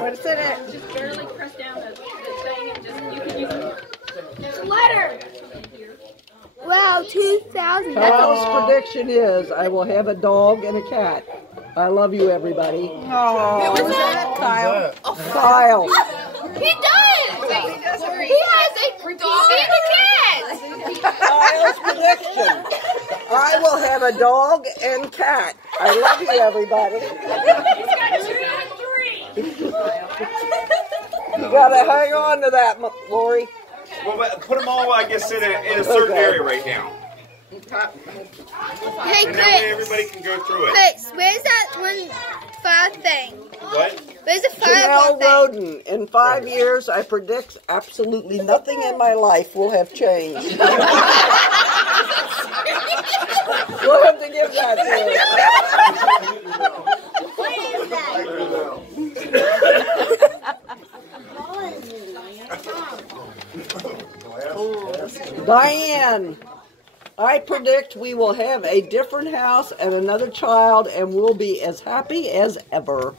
What's in it? Just barely press down the thing and just, you can use it. Letter. Wow, 2,000. Kyle's prediction is I will have a dog and a cat. I love you, everybody. Who was that? Kyle. Kyle. He does. He has a dog and a cat. Kyle's prediction. I will have a dog and cat. I love you, everybody. He's got 2 and 3. You gotta hang on to that, Lori. Well, put them all, I guess, in a certain area right now. Hey, And that way Chris. everybody can go through it. Chris, where's that one fire thing? What? Where's the fire Janelle thing? Roden. In 5 years, I predict absolutely nothing in my life will have changed. We'll have to give that to her. What is that? Diane, I predict we will have a different house and another child, and we'll be as happy as ever.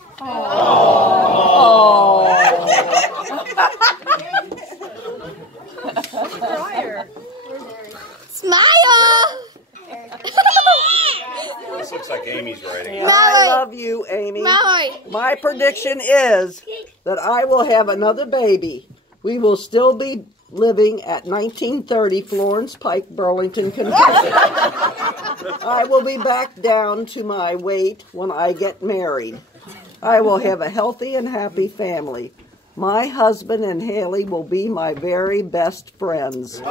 Smile! This looks like Amy's writing. I love you, Amy. Mallory. My prediction is that I will have another baby. We will still be living at 1930 Florence Pike, Burlington, Kentucky. I will be back down to my weight when I get married. I will have a healthy and happy family. My husband and Haley will be my very best friends.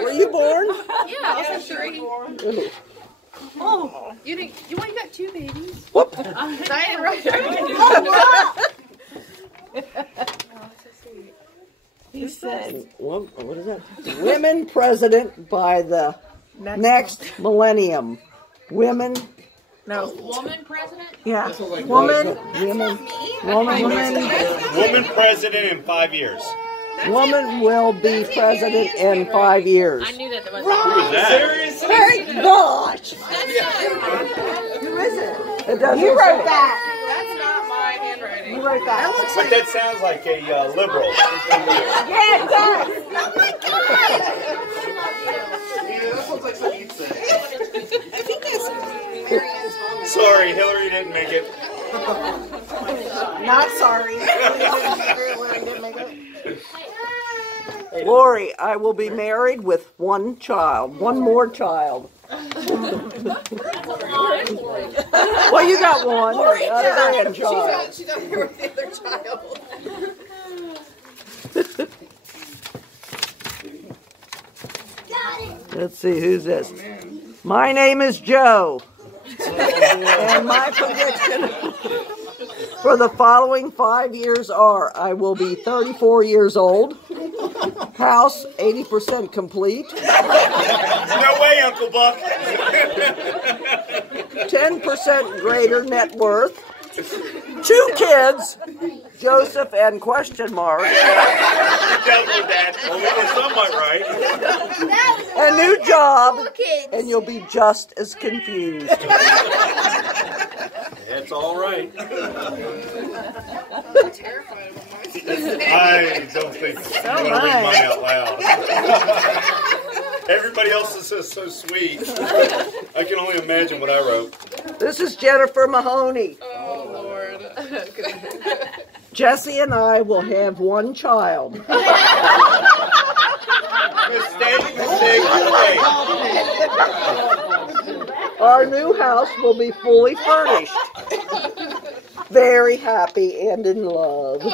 Were you born? Yeah, sure. Ooh. Oh, you didn't. You only got 2 babies. Whoop. Diane, right? He said, What is that? Women president by the next millennium. Women. no. Woman president? Yeah. Woman. Woman president in 5 years. Woman will be president in 5 years. I knew that there was. Who was that? Seriously? Thank gosh! Who is it? It doesn't You wrote say. that. That's not my handwriting. You wrote that. But that sounds like a liberal. Yeah, it does. Sorry, Hillary didn't make it. Not sorry. Lori, I will be married with one child. One more child. Well, you got one. The other grandchild. She's up here with the other child. Let's see, who's this? My name is Joe. And my prediction for the following 5 years are I will be 34 years old, house 80% complete, No way, Uncle Buck. 10% greater net worth, 2 kids, Joseph and question mark, You dealt with that. Only we're somewhat right. a new job, Kids. and you'll be just as confused. That's all right. I'm terrified of mine. I don't think I'm going to read mine out loud. Everybody else is so sweet. I can only imagine what I wrote. This is Jennifer Mahoney. Oh, Lord. Jesse and I will have one child. Mistake, mistake. Our new house will be fully furnished. Very happy and in love.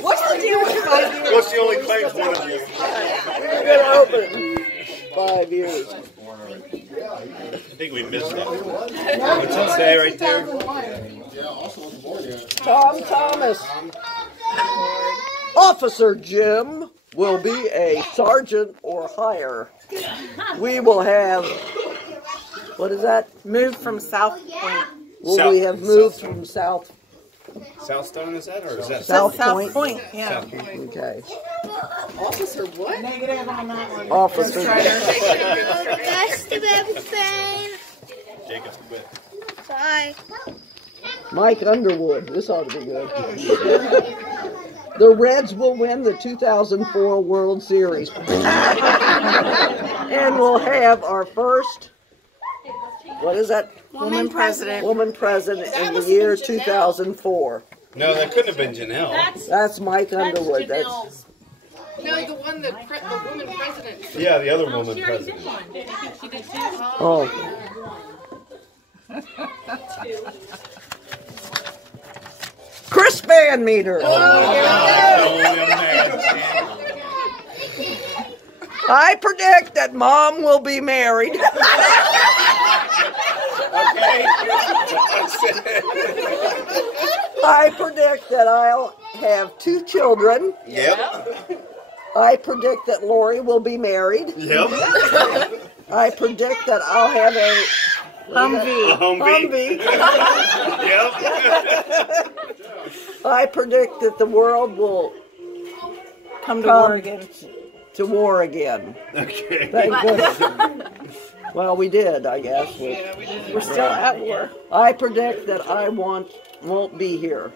What's the deal with 5 years? Well, she only claims one of you. We're going to open 5 years. I think we missed that. What's it say right there? Tom Thomas. Officer Jim will be a sergeant or higher. We will have, what is that? Moved from South Point. Well, we have moved from South Southstone, is that, or is that South Point? Yeah. South Point? Okay. Officer what? Negative on that one. Officer. That's the baby thing. Jacob's quit. Bye. Mike Underwood. This ought to be good. The Reds will win the 2004 World Series. And we'll have our first, what is that? Woman president. Woman president in the year 2004. No, that couldn't have been Janelle. That's Mike Underwood. That's No, the one the woman president. Yeah, the other Oh, woman she already did president. one. Didn't you think she did two? oh. Chris Van Meter. I predict that Mom will be married. I predict that I'll have 2 children. Yep. I predict that Lori will be married. Yep. I predict that I'll have a A Humvee. Yep. I predict that the world will Come to come war again. to war again. Okay. Thank goodness. Well, we did, I guess. We're still at war. I predict that I won't be here.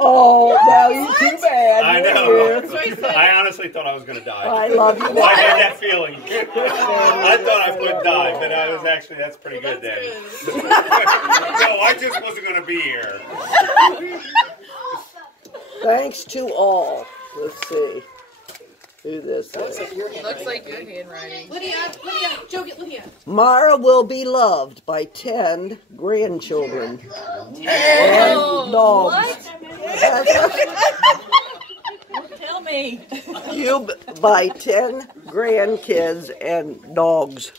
Oh, now you're too bad. I You're know. here. I honestly thought I was going to die. I love you. I had that feeling. I thought I would die, but I was actually, that's pretty good, Daddy. No, I just wasn't going to be here. Thanks to all. Let's see who this is. Looks like your handwriting. Lydia, Joe, get Lydia. Mara will be loved by 10 grandchildren and dogs. Tell me. By 10 grandkids and dogs.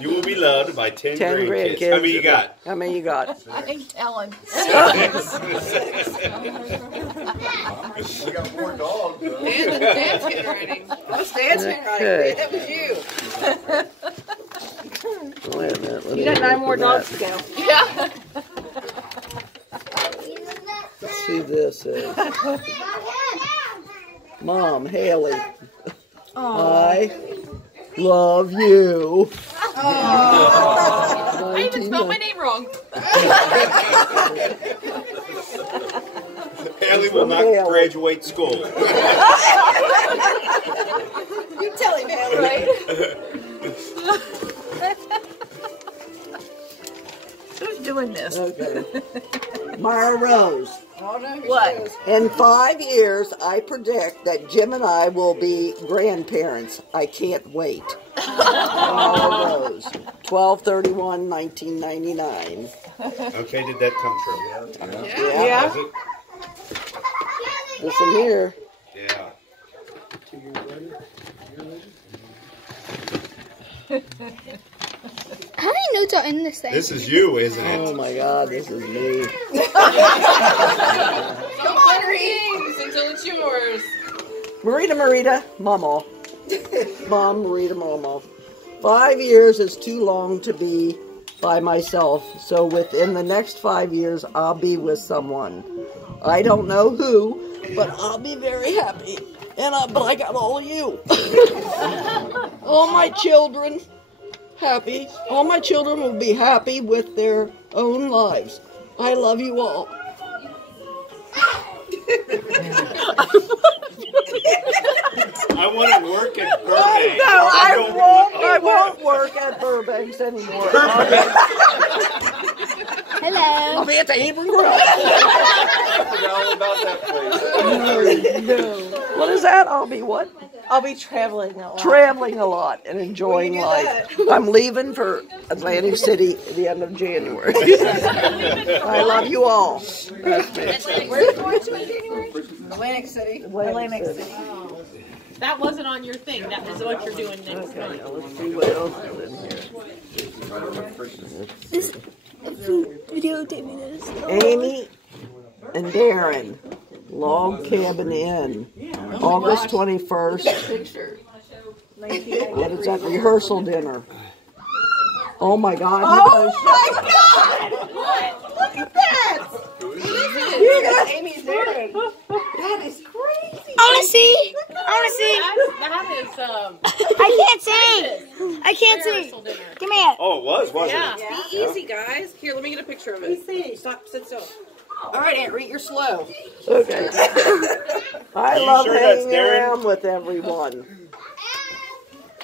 You will be loved by 10 grandkids. grandkids. How many you got? How many you got? I think Ellen. We got more dogs. Dan's handwriting. What's Dan's handwriting? Okay. That was you. Wait a minute. Let me You got 9 look more at dogs that. to go. Yeah. Let's see who this is. Mom, Haley. I love you. I even spelled my name wrong. Haley will not graduate school. You tell him, Haley. Right? Who's doing this? Okay. Mara Rose. Oh, no, what? In 5 years, I predict that Jim and I will be grandparents. I can't wait. Mara Rose. 12/31/1999. Okay, did that come true? Yeah. Was it? Listen here. Yeah. How many notes are in this thing? This is you, isn't Oh it? my God, this is me. Come on, Reeves, until it's yours. Marita, Mama. Mom, Marita, Mama. 5 years is too long to be by myself, so within the next 5 years, I'll be with someone. I don't know who, but I'll be very happy. But I got all of you. All my children happy. All my children will be happy with their own lives. I love you all. I want to work at Burbank. No, don't want- I won't work at Burbanks anymore. Hello. I'll be at the Hebron Grill. I forgot all about that place. What is that? I'll be what? I'll be traveling a lot. Traveling a lot and enjoying do life. I'm leaving for Atlantic City at the end of January. I love you all. Where's going to in January? Atlantic City. Atlantic City. That wasn't on your thing. That is what you're doing next Okay, month. now let's see what else is in here. This videotaping this. Amy and Darren, Log Cabin Inn, August 21st. Picture. What is that? Rehearsal dinner. Oh my God. Oh my God! That's Amy's doing. That is crazy. I want to see. That is I can't see. I can't see. Give me it. Oh, it was, wasn't Yeah. it? Be easy, guys. Here, let me get a picture of it. Stop, sit still. All right, Aunt Reed, you're slow. Okay. I you love sure that's hanging Darren? around with everyone.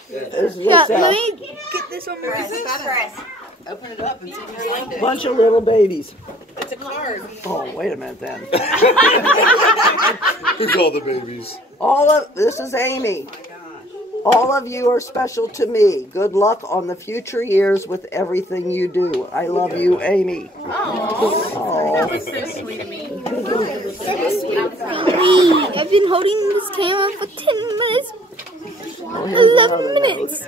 It's Yeah, just let a me get this on my Open it up and see if you find it. bunch of little babies. It's a card. Oh, wait a minute then. Who's all the babies? This is Amy. All of you are special to me. Good luck on the future years with everything you do. I love you, Amy. Oh. so sweet of me. I've been holding this camera for 10 minutes. 11 minutes.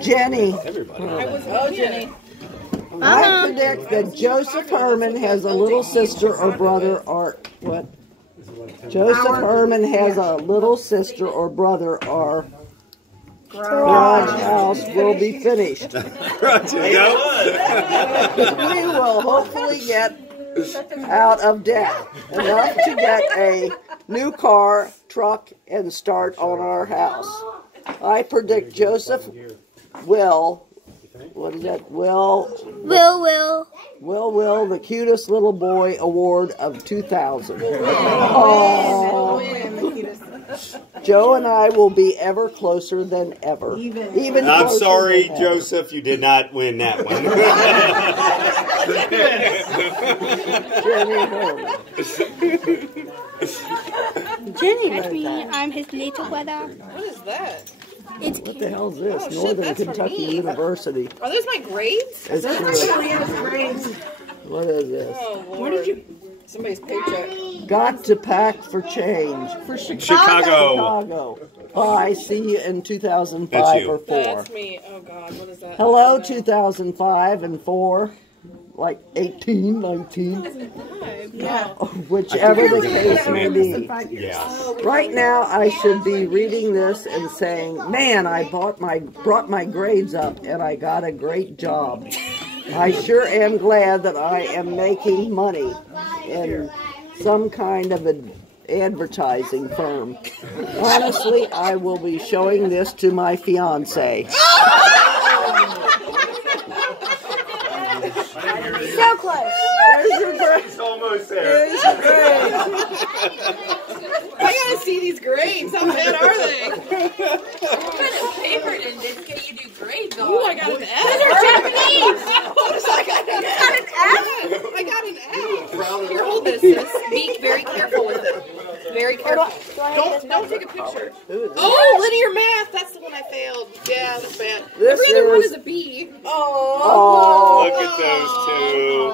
Jenny. Oh, Jenny. I predict that Joseph Herman has a little sister or brother or what? Joseph Herman has a little sister or brother or garage house will be finished. We will hopefully get out of debt enough to get a new car, truck, and start on our house. I predict Joseph will, what is that, Will, the cutest little boy award of 2000. Oh. Joe and I will be ever closer than ever. Even I'm closer sorry, than ever. Joseph, you did not win that one. Jenny That's wrote me. that. I'm his little brother. What is that? It's What the hell is this? Oh, shit, Northern that's for Kentucky me. University. Are those my grades? It's what is this? Oh, Lord. Where did you? Somebody's paycheck. Got to pack for change. For Chicago. Bye. See you in 2005 That's you. or 4. That's me. Oh, God. What is that? Hello, 2005 and 4. Like 18, 19. Yeah. Whichever the case may be. Yeah. Right now, I should be reading this and saying, man, I brought my grades up and I got a great job. I sure am glad that I am making money in some kind of an advertising firm. Honestly, I will be showing this to my fiance. so close. There's your grade. It's almost there. There's your grade. I gotta see these grades. How bad are they? What kind of paper did this get you do grades on? Oh, I got an F. Japanese. I got an F. Here, hold this. Sis. Be very careful with it. Very careful. Don't take a picture. Oh, linear math. That's the one I failed. Yeah, that's bad. Every other one is a B. Oh. Look at those two.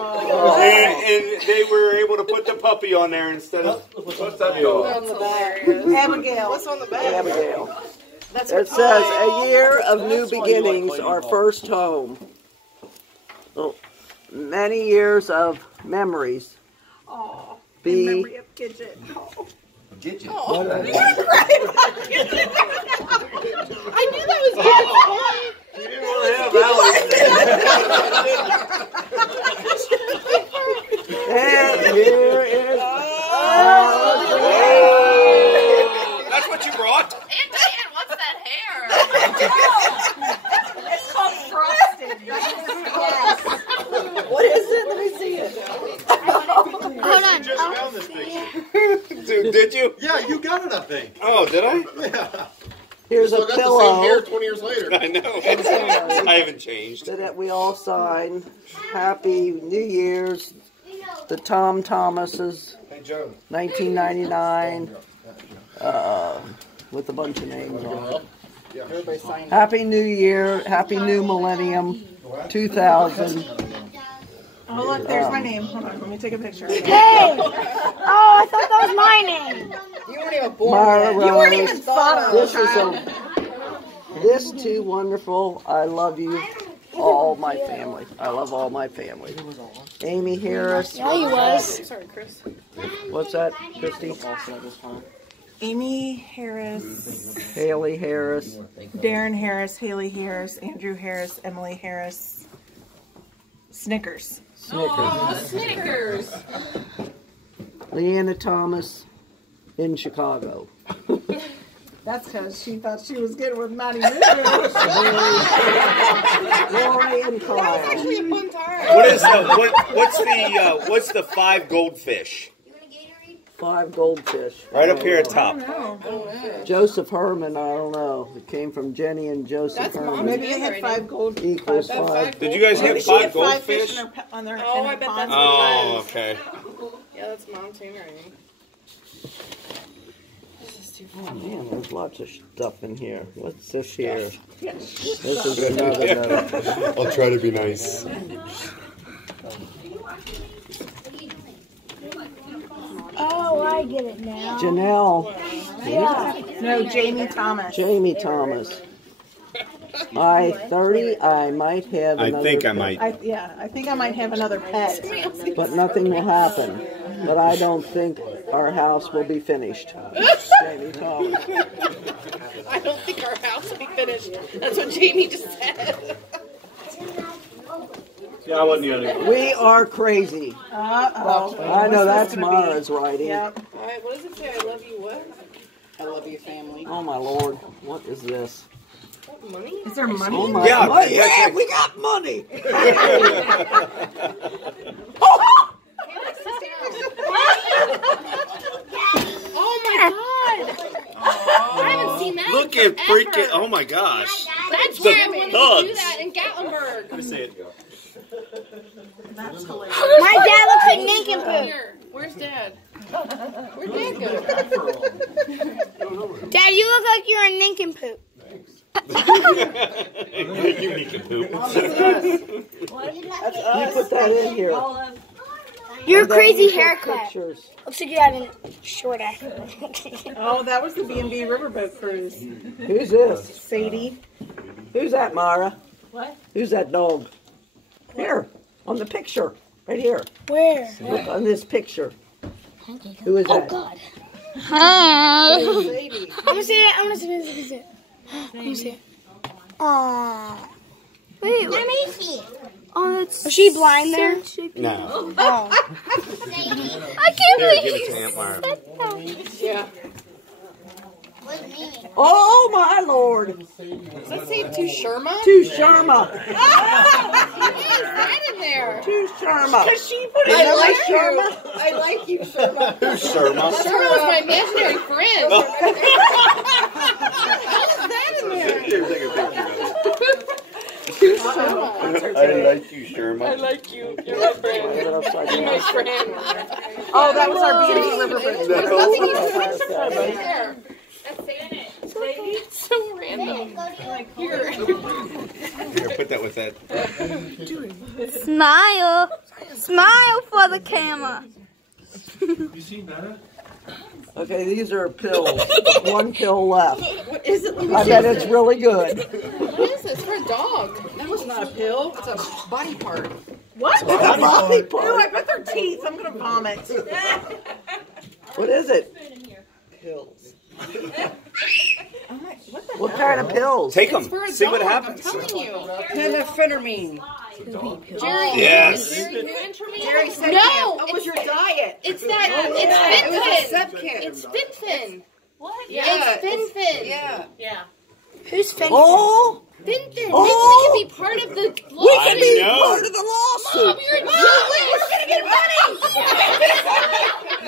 And they were able to put the puppy on there instead of... What's that dog? On the back. Abigail. What's on the back? Abigail. That's It says, a year of new beginnings, our first home. Oh, many years of memories. Be Gidget. Oh. I knew that was good. You didn't want to have and here is That's what you brought? And Diane, what's that hair? It's called frosted. What is it? Let me see it. Hold on. just found this picture. Did you? Yeah, you got it, I think. Oh, did I? Yeah. here's Still a got the same hair pillow 20 years later. I know. I haven't changed. that we all sign. Happy New Year's. The Tom Thomases, Hey, Joe. 1999, with a bunch of names on it. Happy New Year, Happy New Millennium, 2000. Oh, look, there's my name. Hold on, let me take a picture. Hey! Oh, I thought that was my name. You weren't even born Mara yet. You weren't even Rose. thought of. This too wonderful. I love you, all my family. I love all my family. Amy Harris. Yeah, he was. Sorry, Chris. What's that, Christy? Amy Harris, Haley Harris. Darren Harris, Haley Harris, Andrew Harris, Emily Harris, Snickers. Oh, Snickers. Leanna Thomas in Chicago. That's because she thought she was getting with Maddie Moo. Lori and Kyle. Actually a fun time. What's the 5 goldfish? 5 goldfish. Right up here at top. Joseph Herman, I don't know. It came from Jenny and Joseph That's Herman. Mom's Maybe they had 5 gold. Equals 5. Did you guys have Maybe she 5 had 5 fish goldfish? on their Oh, in her I bet pond. that's what Oh, okay. Yeah, that's Mom's handwriting. Oh man, there's lots of stuff in here. What's this here? This is another note. I'll try to be nice. Oh, I get it now. Janelle. No, Jamie Thomas. Jamie Thomas. 30, I might have another I pet, might. I think I might have another pet. but nothing will happen. But I don't think our house will be finished. Jamie Thomas. I don't think our house will be finished. That's what Jamie just said. Yeah, I wasn't the only one. We are crazy. Uh-oh. I know that's What's this gonna be? Mara's writing. Yep. All right, what does it say? I love you what? I love you, family. Oh my lord, what is this? What, money? Is there money? Oh my Yeah, God. that's Yeah, it. we got money. Oh my god! I haven't seen that. Look in at forever. freaking. Oh my gosh. That's the why I wanted to do thugs. that in Gatlinburg. Let me see it. That's hilarious. My dad looks like nincompoop. Here, where's Dad? Where'd Dad go? Dad, you look like you're a nincompoop. You need to poop. You put that in here. Your And then crazy you put haircut. Pictures. Looks like you have a short ass. Oh, that was the B&B Riverboat Cruise. Who's this? Sadie. Who's that, Mara? What? Who's that dog? Here, on the picture. Right here. Where? Look on this picture. Who is Oh that? God. Hi. Baby. I'm gonna see it. I'm gonna see it. I'm gonna see it. I'm gonna see it. Aww. Wait. Let me see. Oh, that's. Was she blind there? No. Oh. I can't Here, believe give it you to Aunt Mara. said that. Yeah. Oh my lord. Does that say to Sherma? To Sharma. Who's that in there? To Sharma. She put it I like Sherma. I like you, Sharma. Who's Sherma? Sherma was my imaginary friend. Who's that in there? Here, take a picture of it. Sherma. I like you, Sherma. I like you. You're my friend. You're my friend. Oh, that was our B&B Riverboat. Nothing there. So random. Here. Here, put that with that. Smile. Smile for the camera. You seen that? Okay, these are pills. 1 pill left. What is it? I bet it's really good. What is this? For a dog. That was not a pill. It's a body part. What? It's a body Ew, part. I bet they're teeth. I'm gonna vomit. What is it? Pills. What kind of pills? Take them. For a See dog, what happens. I'm telling you. Phentermine. Jerry, Yes. Jerry said No, what was your diet? It's that. It's Finfin. It's Finfin. What? Yeah, It's Finfin. Yeah. Who's Finfin? Oh, Finfin. Oh. We can be part of the we I can be know. part of the lawsuit. You're we're gonna get money.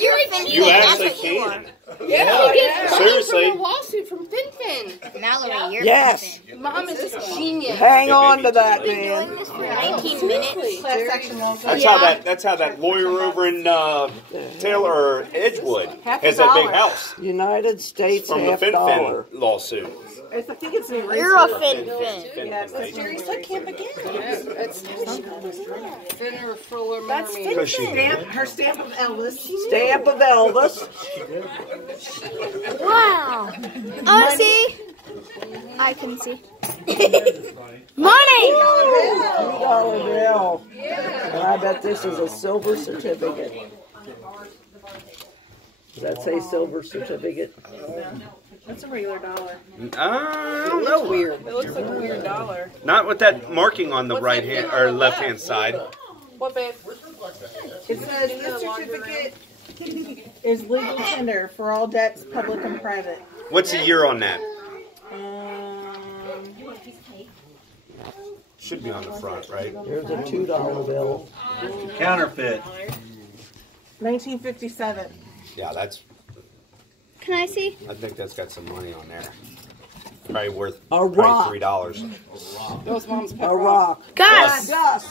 You're a You actually can. Yeah. Seriously. From a lawsuit from Finfin. Mallory, you're Yes. Mom is a genius. Hang on to that, doing man. this for 19 minutes. Class action lawsuit. That's how that lawyer over in Taylor or Edgewood has that big house United States from the half dollar. FinFin lawsuit. I think it's an You're a Finfin. Yeah, it's Jerry said camp again. It's Finner Fuller That's Mermaid. Because she stamp, her stamp of Elvis. Stamp of Elvis. Wow. Oh, see? I can see. Money! $2 bill. And I bet this is a silver certificate. Does that say silver certificate? That's a regular dollar. I don't know. Weird. It looks like a weird dollar. Not with that marking on the right hand or left hand side. What, babe? It says this certificate is legal tender for all debts, public and private. What's the year on that? Should be on the front, right? Here's a $2 bill. Counterfeit. 1957. Yeah, that's. Can I see? I think that's got some money on there. Probably worth A rock. probably $3. Those mom's pet A rock. Gus! Gus.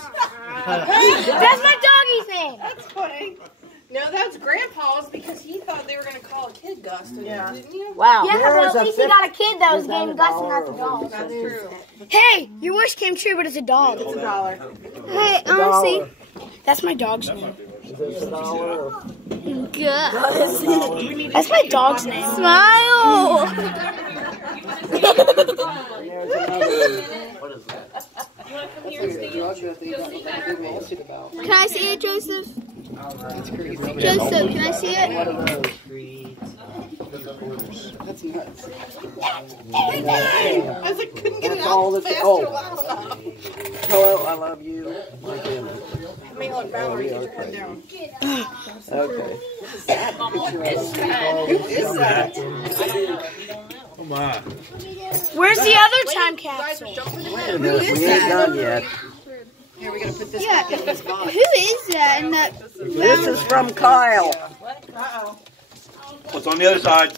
That's my doggy's name. That's funny. No, that's Grandpa's because he thought they were going to call a kid Gus. Yeah. Didn't you? Wow. Yeah, There's but at a least he got a kid that was Is that named a Gus and dollar not the or dog. what? That's true. Hey, your wish came true, but it's a dog. It's a dollar. Hey, I want to see. That's my dog's name. Is this a dollar? Gus. That's my dog's name. Smile. And there's another. Can I see it, Joseph? Joseph, can I see it? What are those? That's nuts. I was like, couldn't get it That's all out that's- fast oh. enough. Hello, I love you. My family. Hang Valerie, get your head down. Okay. Who is that? Come on. Where's the other time capsule? Wait a minute, we ain't done yet. Here, we gotta put this Yeah. back in this box. Who is that? And that This is from Kyle. Uh-oh. What's on the other side?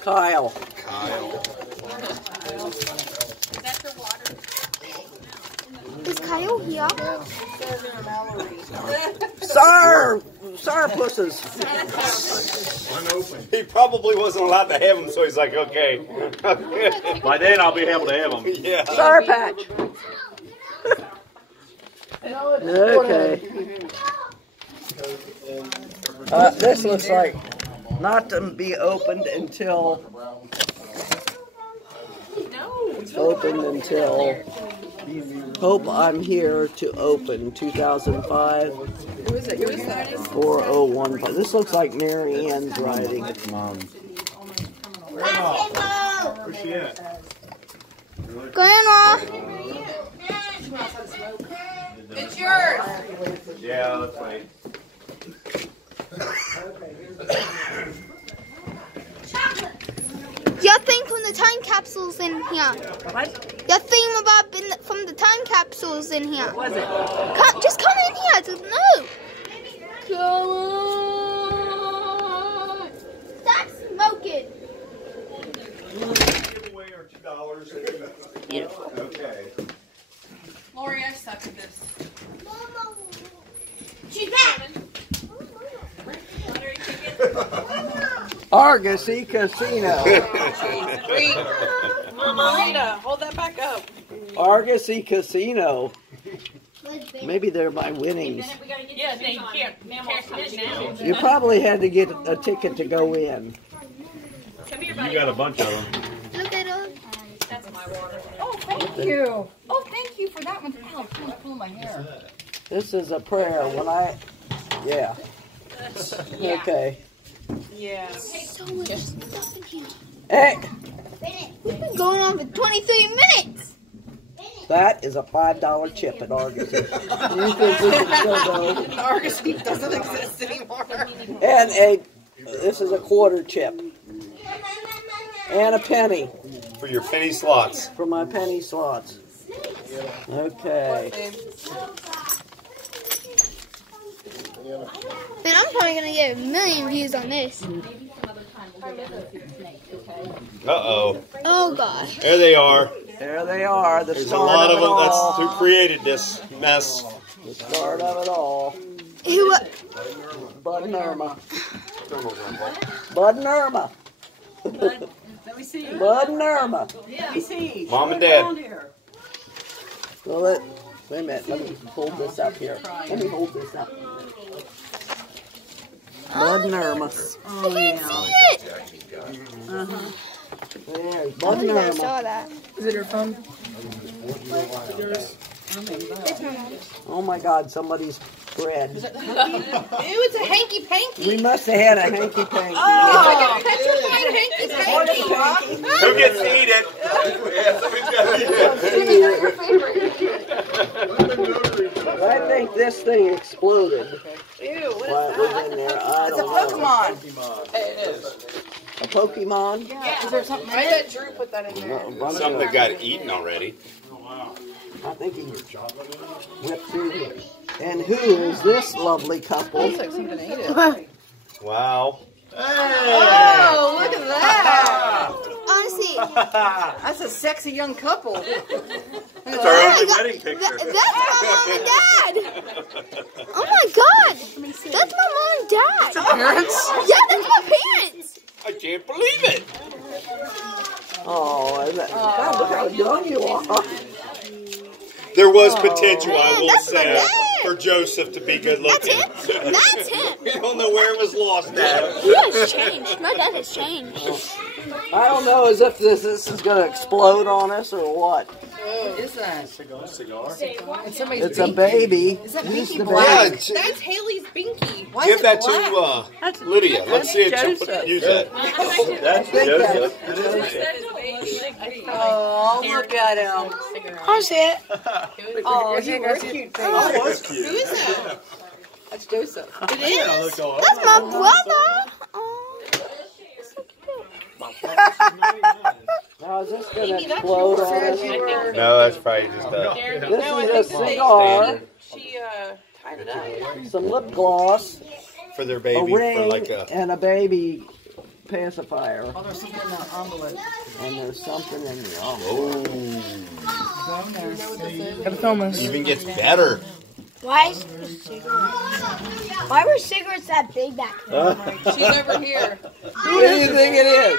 Kyle. is Kyle here? Sourpusses. He probably wasn't allowed to have them, so he's like, okay. By then I'll be able to have them. Yeah. Sour patch. Okay. This looks like not to be opened until. Hope I'm here to open 2005 Who is it? Who is that? 4015. This looks like Mary Ann's writing. Where's she at? Grandma. It's yours. Yeah, let's wait. Your thing from the time capsule's in here. What? Your thing about from the time capsule's in here. What was it? Just come in here. No. Come on. Stop smoking. Give away our $2. Beautiful. Okay. Lori, I suck at this. She's back. Argosy Casino. Marina, hold that back up. Argosy Casino. Maybe they're my winnings. Yeah, they can't come in now. You probably had to get a ticket to go in. You got a bunch of them. Look at her. That's my water. Oh, thank you. Oh, thank you for that one. Ow, I'm trying to pull my hair. This is a prayer when yeah. Okay. Yeah. So much stuff in here. Hey, We've been going on for 23 minutes. that is a $5 chip at Argosy. You think this is still go? Argosy doesn't exist anymore. And this is a quarter chip. And a penny For your penny slots. for my penny slots. Okay. Man, I'm probably going to get a million views on this. Uh-oh. Oh, gosh. There they are. There they are. The There's a start lot of of it them. That's all. who created this mess. The start of it all. Who? Bud and Irma. Bud and Irma. Let me see. Bud and Irma. Let me see. Mom and Dad. Well, wait a minute. Let me hold this up here. Let me hold this up. Bud and Irma. I can't see it. There's I Bud and think I Irma. saw that. Is it her phone? Oh my God, somebody's bread. Ew, it's a hanky panky. We must have had a hanky panky. It's like a petrified hanky panky. Who gets to eat it? I think this thing exploded. Ew, what While is it was in there. I It's a don't know. Pokemon. A Pokemon? Yeah. Is there something I in it? bet Drew put that in there. Something that got eaten already. I think he went through it. And who is this lovely couple? Looks like something ate it. Wow. Oh, look at that. Honestly, That's a sexy young couple. That's our only wedding picture. that's my mom and dad. Oh my God, that's my mom and dad. Parents? Yeah, that's my parents. I can't believe it. Oh, God, look how young you are. There was potential, I will that's my say, dad. for Joseph to be good That's looking. him. That's him. We don't know where it was lost at. He has changed. My dad has changed. I don't know as if this is going to explode on us or what. What is that? Cigar. And somebody's It's a baby. Is that Who's Binky the Black? Yeah, baby? That's Haley's binky. Why is give it that black? to Lydia. Let's see if she'll use that. That's Joseph. Oh, look at him. I'll see it. Oh, you were cute. That was cute. Who is that? That's Joseph. It is. That's my brother. Oh, so cute. Now, is this going to explode on us? No, that's probably just No, I This is a think cigar, she tied it up. some lip gloss, for their a baby, ring, for like a. and a baby pacifier. Oh, there's something in the envelope. And there's something in the envelope. Oh, even gets better. Why were cigarettes that big back then? She's over here. Who do you think it is?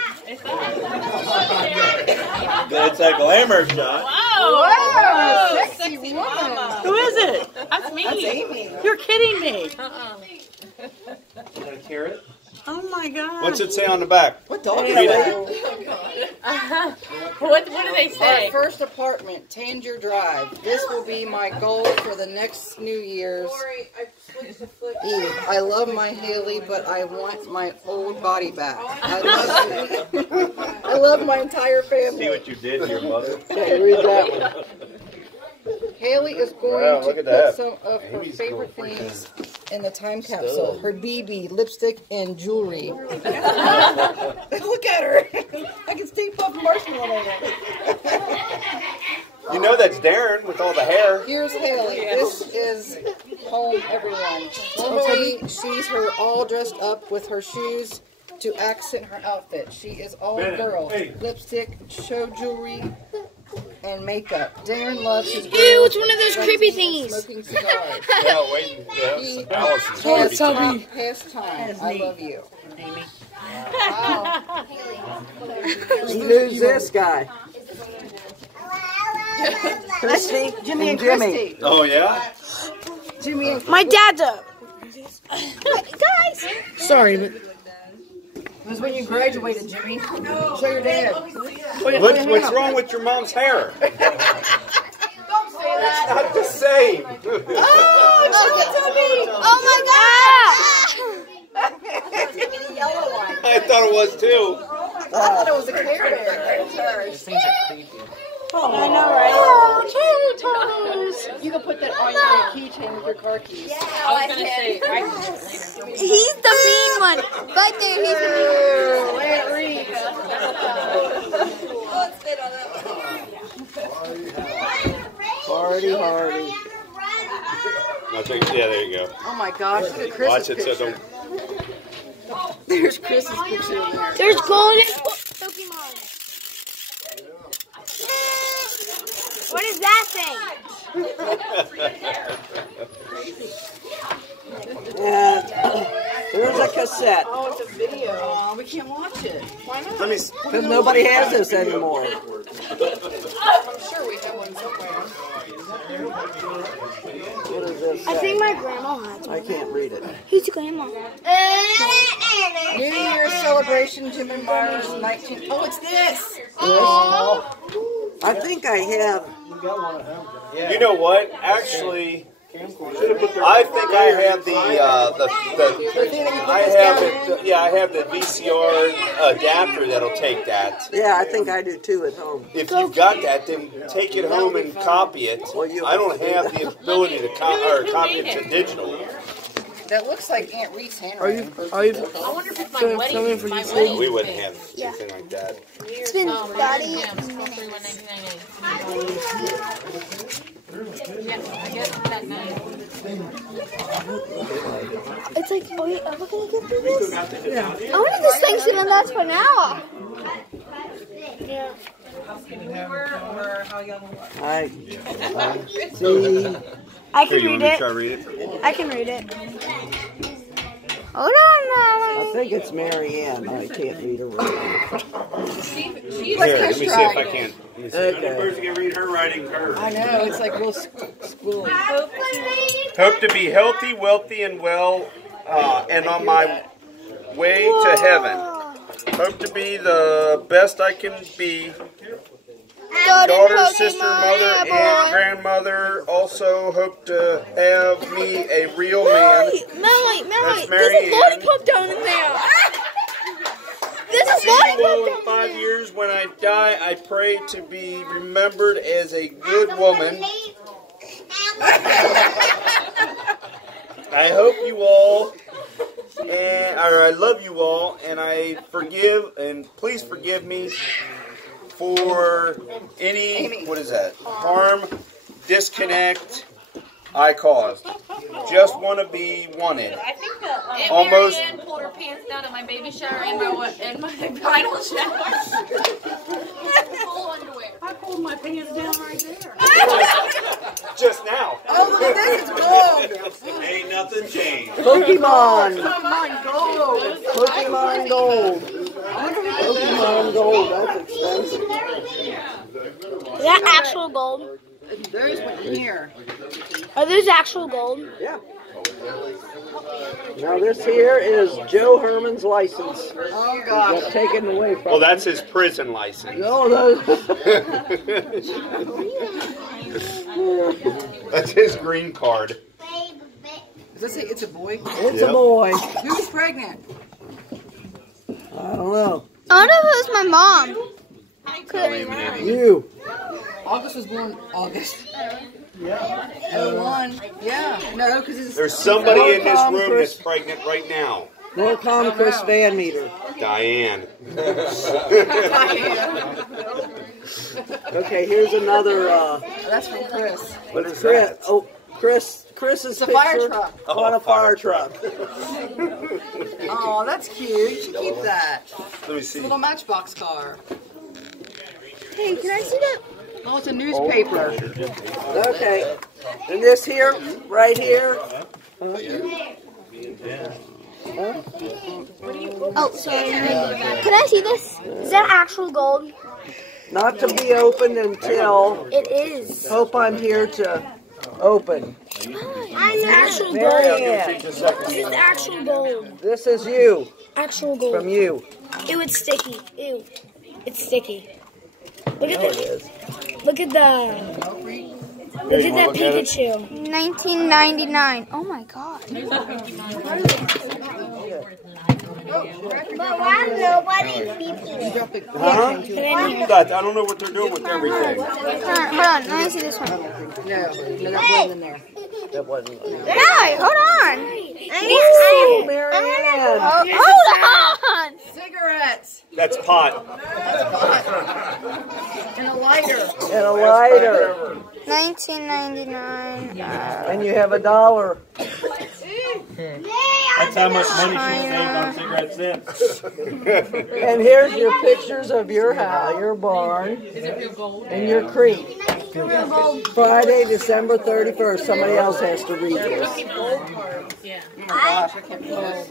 It's a glamour shot. Wow, sexy woman. Who is it? That's me. That's Amy. You're kidding me. A carrot. Oh my God. What's it say on the back? What dog is Read that? What do they say? Our first apartment, Tanger Drive. This will be my goal for the next New Year's Eve. I love my Haley, but I want my old body back. I love my entire See family. what you did to your mother? Okay, read that one. Haley is going Wow, to look at put that. some of her Amy's favorite going things in the time capsule. Her BB, lipstick, and jewelry. Look at her. I can stay puff marshmallow on it. You know that's Darren with all the hair. Here's Haley. This is home, everyone. Normally, she's her all dressed up with her shoes to accent her outfit. She is all girl. Lipstick, show jewelry, and makeup. Darren loves his girls. Ew, it's one of those creepy thingies. Smoking cigars. Yeah, wait. He Yeah, Allison's has baby. pastime. I love you. Who's this guy? Christy, Jimmy and Jimmy. Christy. Oh yeah. Jimmy and My dad's up. Guys. Sorry, but It was when you graduated, Jimmy. Show your dad. What's wrong with your mom's hair? It's not the same. Oh my God. Give me the yellow one. I thought it was too. I thought it was a Care Bear. I know, right? You can put that on your keychain with your car keys. I was going to say, I can do it later. He's the mean one. Right there, he's the mean one. Let it read. Party, party. I think, yeah, there you go. Oh my gosh, look at Chris's Watch it so picture. don't. There's Chris's picture in there. There's golden Pokemon. What is that thing? And there's a cassette. Oh, it's a video. Oh, we can't watch it. Why not? Let me. Because nobody has this anymore. I'm sure we have one somewhere. What does this I say? think my grandma has I one. can't read it. Who's grandma? New Year's celebration, Jim and Myers, 19. Oh, it's this. I think I have. You know what? Actually, I think I have I have the VCR adapter that'll take that. Yeah, I think I do too at home. If you've got that, then take it home and copy it. I don't have the ability to copy it to digital. That looks like Aunt Reese's handwriting. I wonder if it's my wedding. My wedding. We wouldn't have anything like that. It's been 30 Yeah, I guess that night. It's like, oh wait, look at it get through this. Yeah. I wonder if this thing's gonna last for an hour. Yeah. See. I can read it. I can read it. Hold on now. I think it's Mary Ann. I can't read her writing. Here, let me see if I can. Another person can read her writing. I know, it's like real schooly. Hope to be healthy, wealthy, and well, and on my way to heaven. Hope to be the best I can be. Daughter, sister, mother, aunt, grandmother. Also hope to have me a real man. Melly, That's there's Mary a lollipop down in there. There's a lollipop in 5 years when I die, I pray to be remembered as a good woman. I hope you all, I love you all, and please forgive me for any, harm, disconnect I caused. Just want to be wanted. I think that Almost. Mary Ann pulled her pants down at my baby shower and my bridal shower. Full underwear. I pulled my pants down right there. Just now. Oh, look at this, it's gold. Ain't nothing changed. Pokemon. Pokemon gold. Pokemon gold. Pokemon gold. That's expensive. Is that actual gold? There's one here. Are those actual gold? Yeah. Now this here is Joe Herman's license. Oh gosh. Got taken away from Well, that's his prison license. No, those. That's his green card. Does that say it's a boy? It's a boy. Who's pregnant? I don't know. I wonder if it was my mom. You. August was born August. Yeah. 01. Yeah. No, because it's... There's somebody in this room that's pregnant right now. Norcom Chris Van Meter. Diane. Okay, here's another. That's from Chris. What is Chris. that? Oh, Chris's It's a picture fire truck. on a fire truck. Oh, that's cute. You should keep that. Let me see. Little matchbox car. Hey, can I see that? Oh, it's a newspaper. Okay, and this here, right here. Oh, sorry. Can I see this? Is that actual gold? Not to be opened until. It is. Hope I'm here to open. It's actual Mary gold. Ann, This is actual gold. this is you, Actual gold. from you. Ew, it's sticky. Ew. It's sticky. Look at There it this. is. Look at that Pikachu. 1999. Oh my god. But why nobody peeping? Huh? I don't know what they're doing with everything. Hold on, let me see this one. No, there's one in there. That wasn't. No, hold on. Oh, Mary Ann. Hold on. Cigarettes. That's pot. And a lighter. And a lighter. 1999. And you have $1. That's how much money she saved on cigarettes then. And here's your pictures of your house, your barn, and your creek. Friday, December 31st. Somebody else has to read this. Oh my gosh, I can't believe this.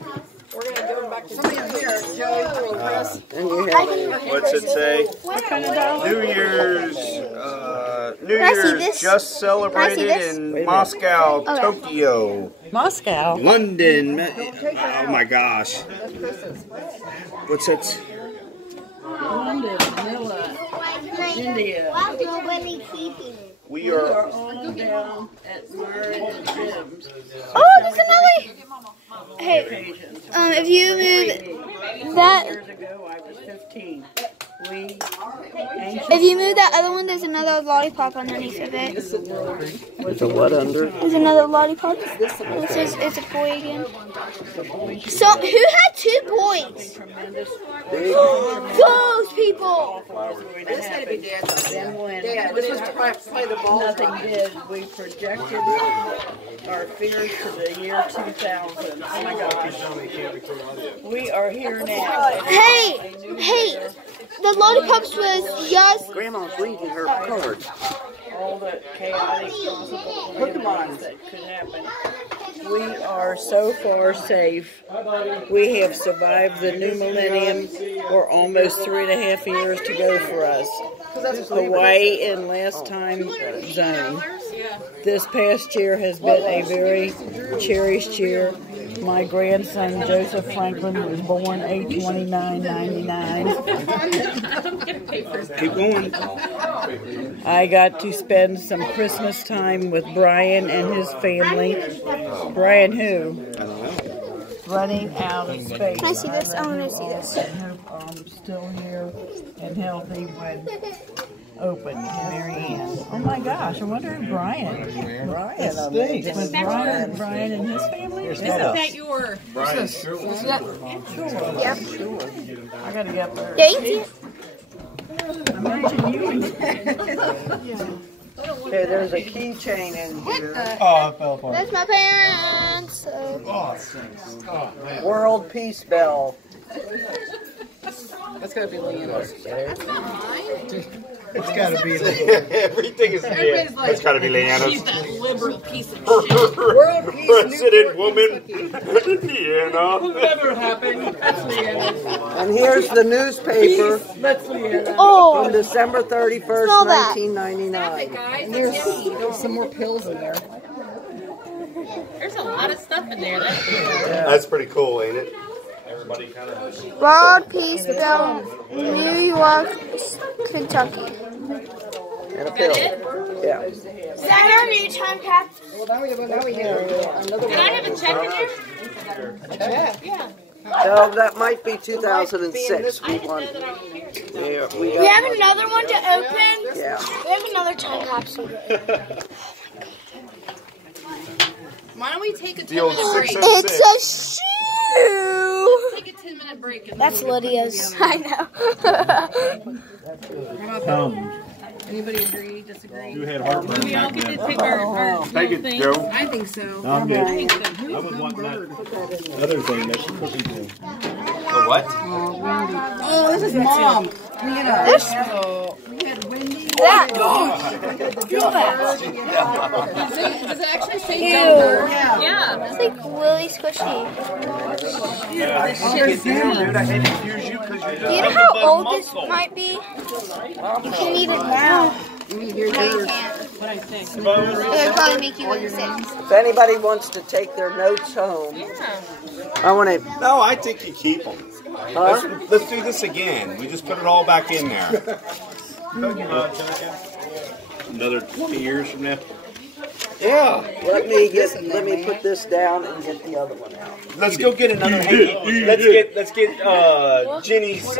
We're going to go back to somebody in here. Joey or Chris. And you have it. What's it say? New Year's just celebrated in Moscow, Tokyo, Moscow. London. Oh my gosh. What's it? London, Manila, India. Why nobody keeping it? We are on down at Murray and Jim's. Oh, there's another. Hey, if you move that, Years ago, I was 15. if you move that other one, there's another lollipop underneath of it. There's a what under? There's another lollipop. This is it's a boy again. So who had 2 boys? Those people. This had to be Dad's. Then when Dad, this was to play the ball. nothing did, we projected our fears to the year 2000. Oh my gosh. We are here now. Hey, the lollipops was just. Grandma's reading her cards. All the chaotic possible that could happen. We are so far safe. We have survived the new millennium, or almost 3.5 years to go for us. Hawaii and last time zone. This past year has been a very cherished year. My grandson Joseph Franklin was born 8/29/99. keep going. I got to spend some Christmas time with Brian and his family. Brian who? Running out of space. Can I see this? I want to see this. I hope I'm still here and healthy when open to Mary Ann. Oh my gosh, I wonder if Brian was Brian and his family? Isn't that your? Brian, Yeah. I gotta get there. Yeah, you can see it. Imagine you. Okay, there's a keychain in here. Oh, it fell apart. That's my parents. So. Oh, thanks. Oh, man. World Peace Bell. That's gotta be Leanna's. It's gotta be everything is Everybody's like, it's gotta be Leanna's. She's that liberal piece of shit. World Peace President Newport, woman, Kentucky. Leanna. Never happened. That's Leanna's. And here's the newspaper That's Leanna. Oh, from December 31st, Smell that. 1999. And there's some more pills in there. There's a lot of stuff in there. That's pretty cool, ain't it? Everybody kind of. World Peace Bell, New York, Kentucky. And a pill. Yeah. Is that our new time capsule? Well, now we have another Did I have a check in there? Yeah. No, that might be 2006. We won. Yeah, We have another one to open. Yeah. We have another time capsule. Why don't we take a The old 10-minute break? 606. It's a shoe. Take a 10-minute break. And That's then we'll Lydia's. I know. Anybody agree, disagree? You had heartburn. We all get to pick our Take it, thing. Joe. I think so. I'm good. I was wanting that other thing, that cookie thing. The what? Oh, this is Mom. Leanna. This, We had Wendy. that. Does it actually say Ew. Denver? Yeah. Yeah. It's like really squishy. Get down, dude. I had to confuse you because you Do you know how old this might be? You can eat it now. You need to hear No, you yours. can't. What I think. It would probably make you look sick. If anybody wants to take their notes home, I want to. No, I think you keep them. Huh? Let's do this again. We just put it all back in there. Another 20 years from now. Yeah. Let me put this down and get the other one out. Let's go get another. Let's get Jenny's.